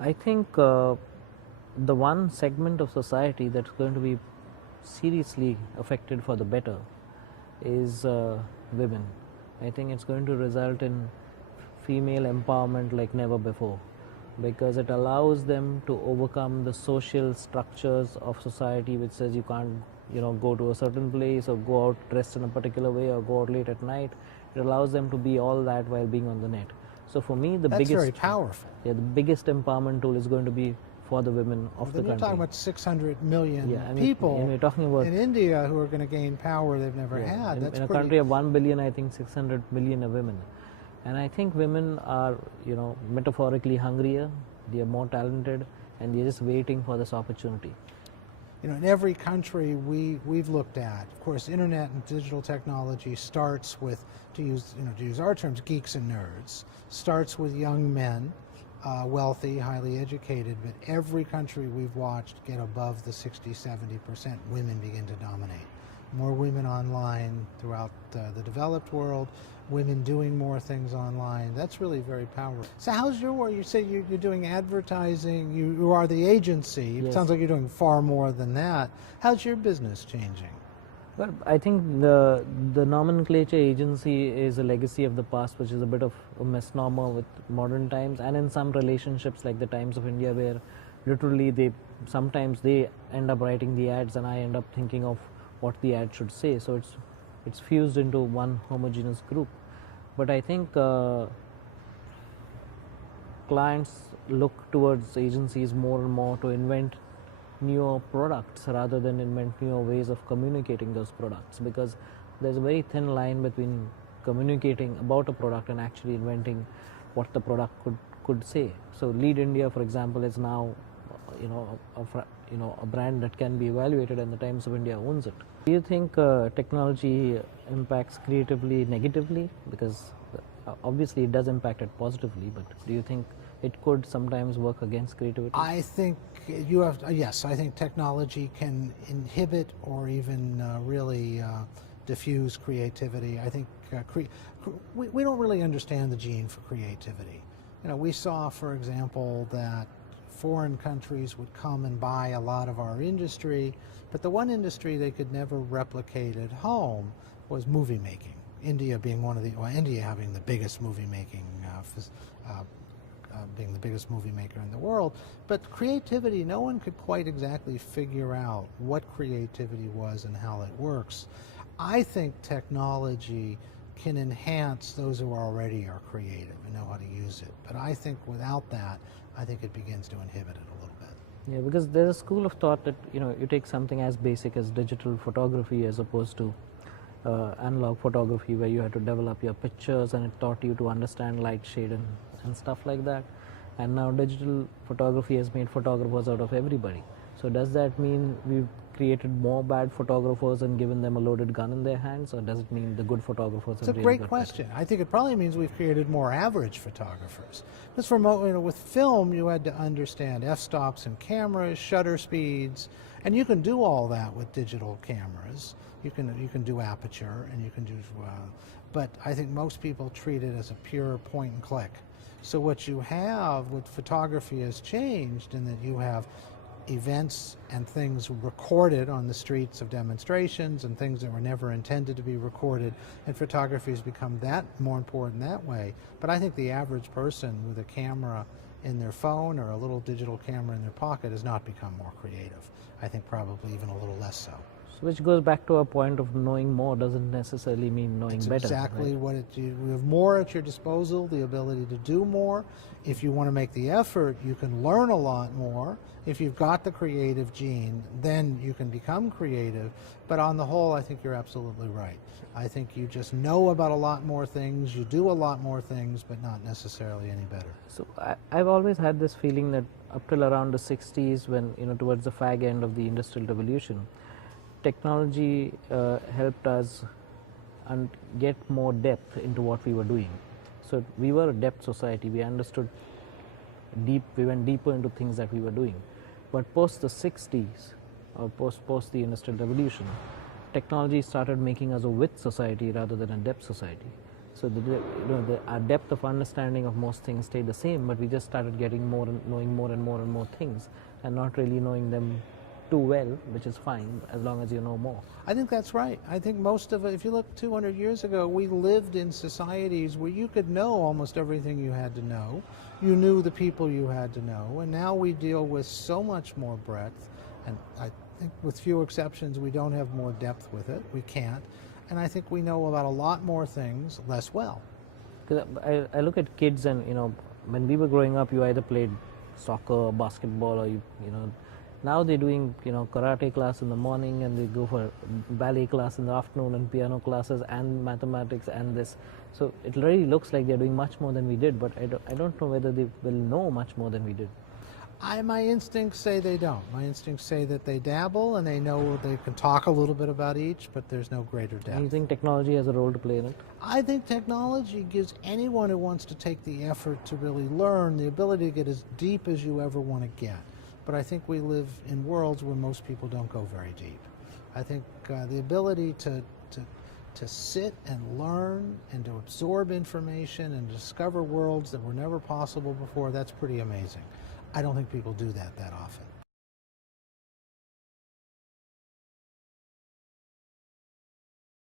I think the one segment of society that's going to be seriously affected for the better is women. I think it's going to result in female empowerment like never before, because it allows them to overcome the social structures of society which says you can't go to a certain place or go out dressed in a particular way or go out late at night. It allows them to be all that while being on the net. So for me, That's very powerful. Yeah, the biggest empowerment tool is going to be for the women of the country. You're talking about 600 million and people we're talking about in India who are going to gain power they've never had. In a country of 1 billion, I think 600 million are women. And I think women are, metaphorically hungrier, they are more talented, and they're just waiting for this opportunity. In every country we've looked at, of course, internet and digital technology starts with, to use our terms, geeks and nerds, starts with young men, wealthy, highly educated, but every country we've watched get above the 60-70%, women begin to dominate. More women online throughout the developed world, women doing more things online. That's really very powerful. So how's your work? You say you're doing advertising, you are the agency. Yes. It sounds like you're doing far more than that. How's your business changing? Well, I think the nomenclature agency is a legacy of the past, which is a bit of a misnomer with modern times, and in some relationships like the Times of India, where literally sometimes they end up writing the ads and I end up thinking of what the ad should say. So it's fused into one homogeneous group. But I think clients look towards agencies more and more to invent newer products rather than invent newer ways of communicating those products, because there's a very thin line between communicating about a product and actually inventing what the product could say. So Lead India, for example, is now a brand that can be evaluated, and the Times of India owns it. Do you think technology impacts creatively negatively? Because obviously it does impact it positively, but do you think it could sometimes work against creativity? I think yes, I think technology can inhibit or even really diffuse creativity. I think we don't really understand the gene for creativity. We saw, for example, that foreign countries would come and buy a lot of our industry, but the one industry they could never replicate at home was movie making. India being India having the biggest movie making, being the biggest movie maker in the world, but creativity, no one could quite exactly figure out what creativity was and how it works. I think technology can enhance those who already are creative and know how to use it, but I think without that, I think it begins to inhibit it a little bit. Yeah, because there's a school of thought that you take something as basic as digital photography as opposed to analog photography, where you had to develop your pictures and it taught you to understand light, shade and stuff like that. And now digital photography has made photographers out of everybody. So does that mean we've created more bad photographers and given them a loaded gun in their hands, or does it mean the good photographers have really got better? It's a great question. I think it probably means we've created more average photographers. Because with film, you had to understand f-stops and cameras, shutter speeds, and you can do all that with digital cameras. You can do aperture, and you can do, but I think most people treat it as a pure point and click. So what you have with photography has changed in that you have events and things recorded on the streets of demonstrations and things that were never intended to be recorded, and photography has become that more important that way. But I think the average person with a camera in their phone or a little digital camera in their pocket has not become more creative. I think probably even a little less so. Which goes back to our point of knowing more doesn't necessarily mean knowing better. Exactly right? what you have more at your disposal, the ability to do more. If you want to make the effort, you can learn a lot more. If you've got the creative gene, then you can become creative. But on the whole, I think you're absolutely right. I think you just know about a lot more things, you do a lot more things, but not necessarily any better. So I've always had this feeling that up till around the 60s, when towards the fag end of the Industrial Revolution, technology helped us and get more depth into what we were doing. So we were a depth society. We understood we went deeper into things that we were doing. But post the 60s, or post the Industrial Revolution, technology started making us a width society rather than a depth society. So our depth of understanding of most things stayed the same, but we just started getting more and knowing more and more and more things, and not really knowing them too well, which is fine as long as you know more. I think that's right. I think most of it, if you look 200 years ago, we lived in societies where you could know almost everything you had to know. You knew the people you had to know, and now we deal with so much more breadth, and I think with few exceptions we don't have more depth with it. We can't. And I think we know about a lot more things less well. 'Cause I look at kids, and when we were growing up, you either played soccer or basketball, or now they're doing karate class in the morning, and they go for ballet class in the afternoon, and piano classes, and mathematics, and this. So it really looks like they're doing much more than we did, but I don't know whether they will know much more than we did. My instincts say they don't. My instincts say that they dabble and they know they can talk a little bit about each, but there's no greater depth. Do you think technology has a role to play in it? I think technology gives anyone who wants to take the effort to really learn the ability to get as deep as you ever want to get. But I think we live in worlds where most people don't go very deep. I think the ability to sit and learn and to absorb information and discover worlds that were never possible before, that's pretty amazing. I don't think people do that often.